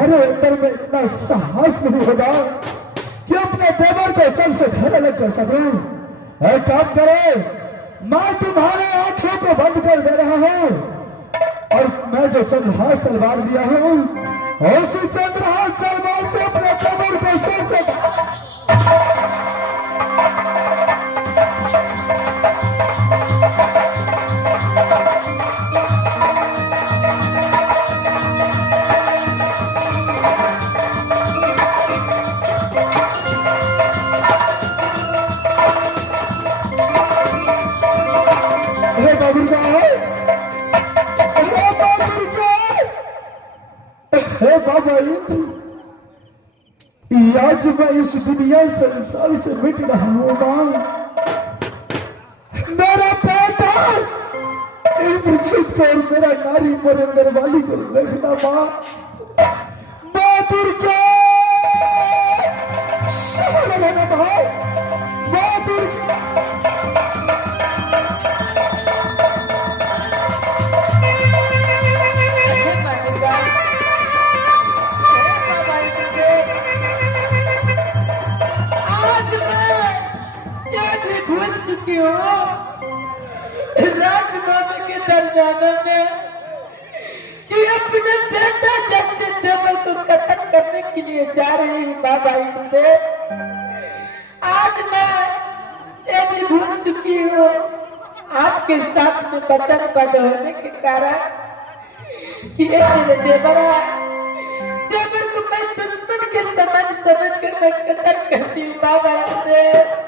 तुम्हारे अंदर में इतना साहस नहीं होगा कि अपने देवर को सबसे खड़े अलग कर सको। एक काम करो, मैं तुम्हारे आंखों को बंद कर दे रहा हूं और मैं जो चंद्रहास तलवार दिया हूं उसी चंद्रहास तलवार से अपने देवर को सिर से बाबा इंद्र, आज मैं इस दुनिया संसार से मिट रहा हूं मां। मेरा बेटा इंद्रजीत को और मेरा नारी मरंदर वाली को देखना मां। मां दुर्गा शरण में भाई, मां दुर्गा। राजमाता के दरबार में कि अपने बेटा जैसे देवर को कत्ल करने के लिए जा रही हूँ बाबा इंद्र। आज मैं ये भी भूल चुकी हूँ आपके साथ में वचन बंद होने के कारण कि ये मेरे देवर को मैं दुश्मन के समझ कर मैं कत्ल करती हूँ बाबा इंद्र।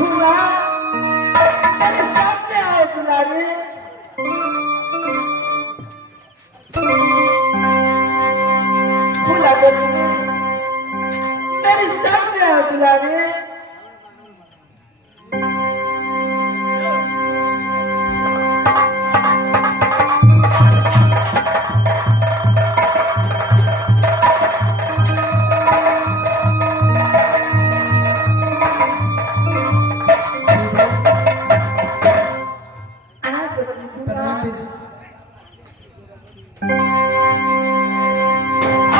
फूला मेरे सामने आओ दुलारे। फूला बेटी मेरे सामने आओ दुलारे।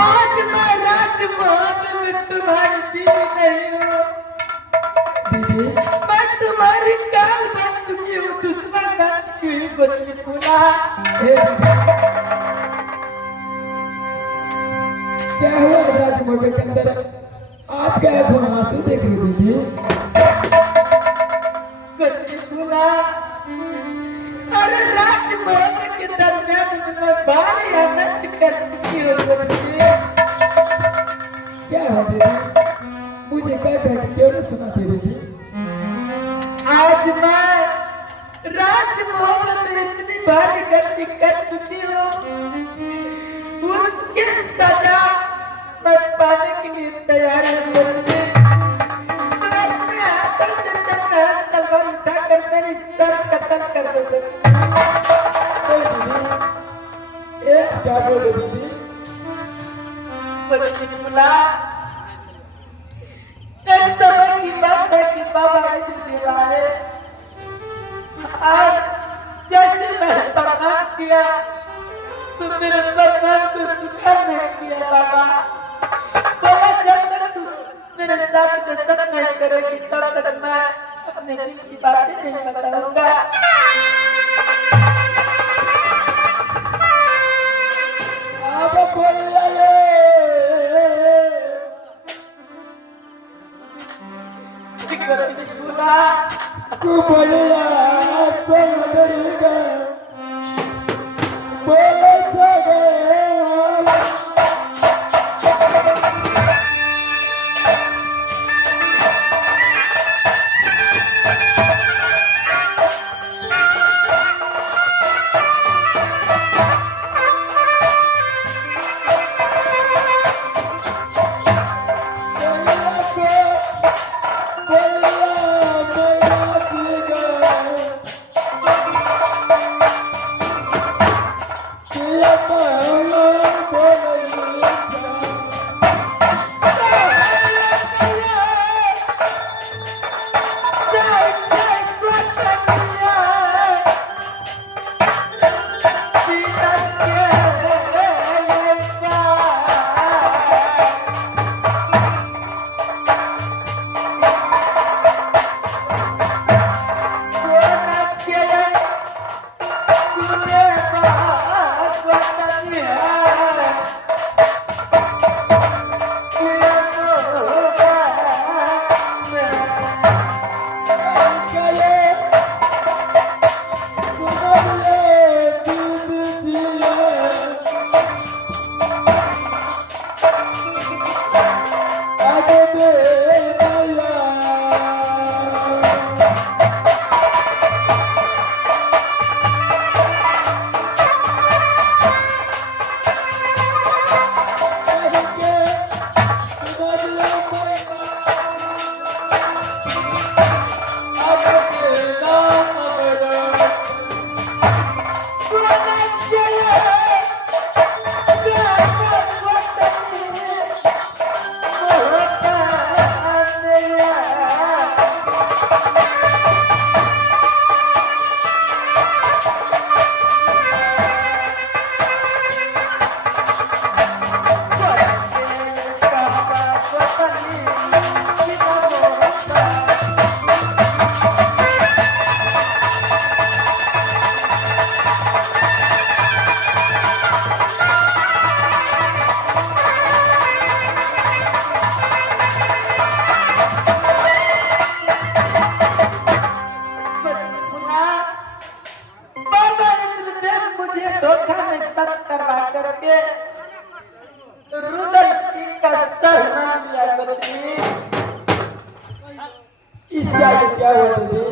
आज मैं राजमहल में तुम्हारी दीदी नहीं हूँ दीदी, मैं तुम्हारी काल बन चुकी हूँ, दुश्मन बन चुकी हूँ बच्ची फूला। क्या हुआ राजमहल के अंदर? आपके आंखों में आंसू देख रही दीदी? बच्ची फूला, अरे राजमहल के दरमियान में मैं भारी आनंद कर चुकी हूँ बच्ची। क्या हुआ दीदी? मुझे क्या क्यों नहीं सुनाती दीदी? आज मैं राजमहल में इतनी भारी गलती कर चुकी हूँ, उसके सजा मैं पाने के लिए तैयार हूँ बच्चे। मैं अपने हाथों से तलवार उठाकर मेरी सर कत्ल कर दो बच्चे। दीदी ये क्या बोले दीदी? बच्ची फूला, एक समय की बात है कि बाबा इंद्रदेव आए। आज जैसे मैं प्रणाम किया तो मेरे प्रणाम को स्वीकार नहीं किया बाबा। बोला जब तक तू मेरे साथ में सच नहीं करेगी तब तक मैं अपने दिल की बातें नहीं बताऊंगा। आप बोलिए फूला तू बोलिया समझेगा बोले सगे हुआ दीदी?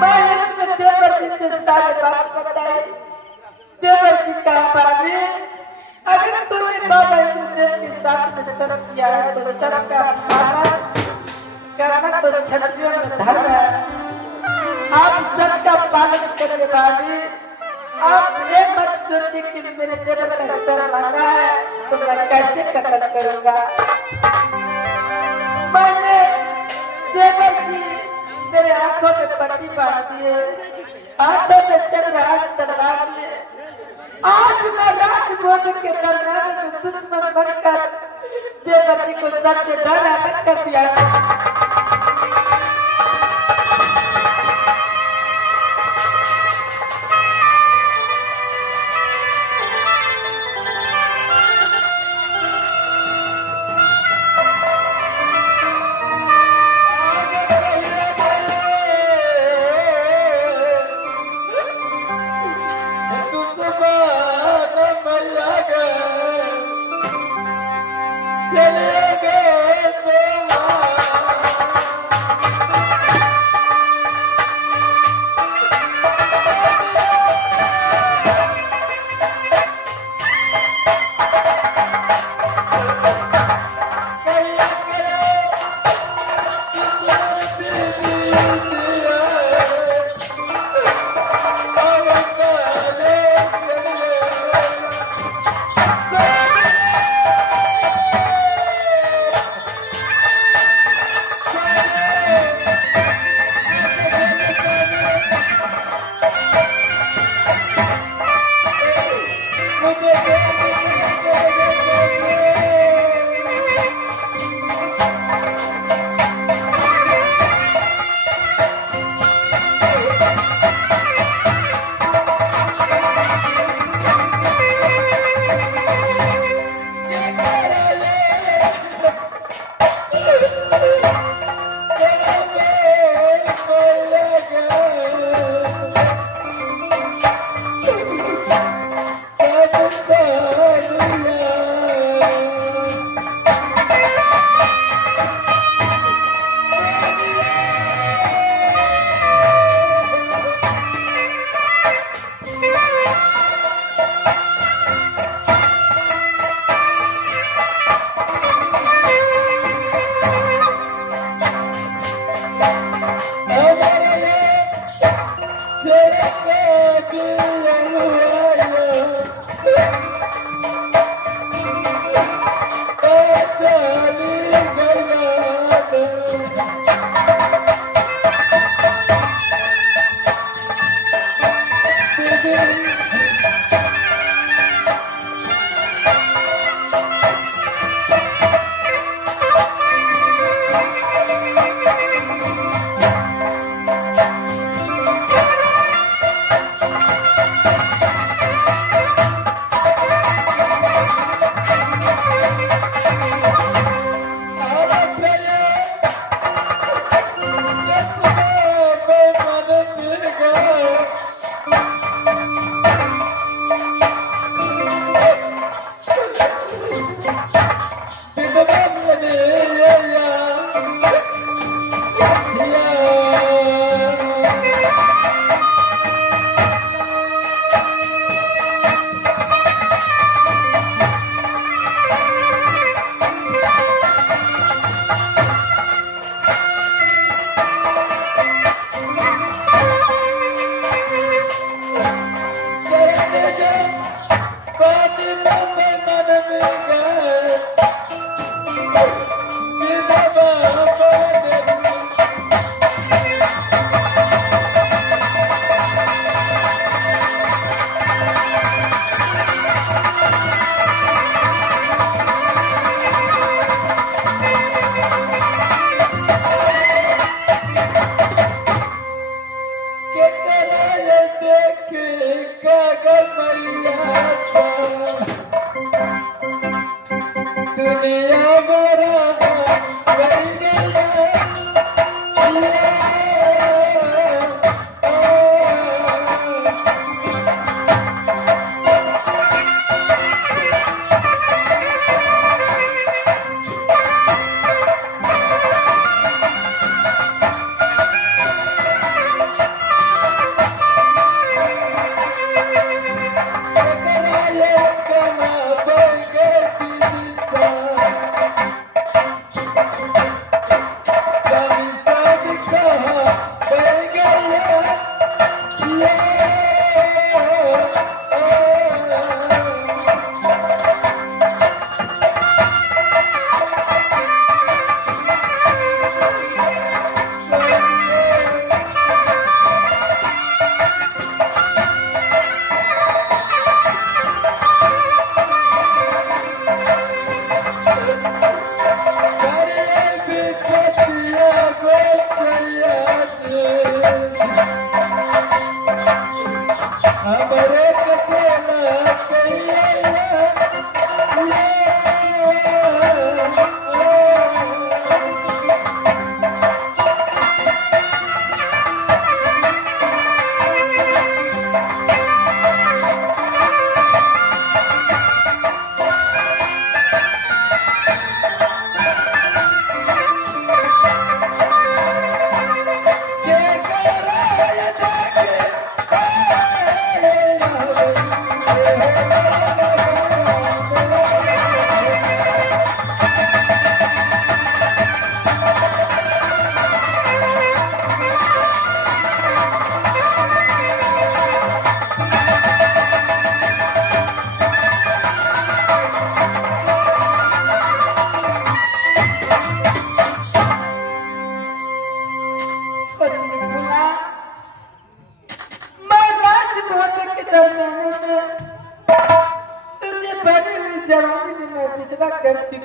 मैं अपने देवर जी से सारी बात बताई। देवर जी का पानी अगर तूने बाबा इंद्रदेव के साथ में शर्त किया है तो शर्त का पालन करना तो क्षत्रियों में धर्म है। आप शर्त का पालन करने वाले आप ये मत सोचिए कि मेरे देवर का सर मांगा है तो मैं कैसे कत्ल करूंगा। मैंने देवर जी मेरे आंखों में पट्टी बांध दिए, हाथों में चंद्रहास तलवार लिए। आज मैं राजभोज के दरमियान में दुश्मन बनकर देवर जी को सर से धरा कर दिया। चले गए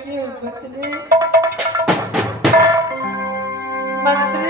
क्यों मंत्री? मंत्री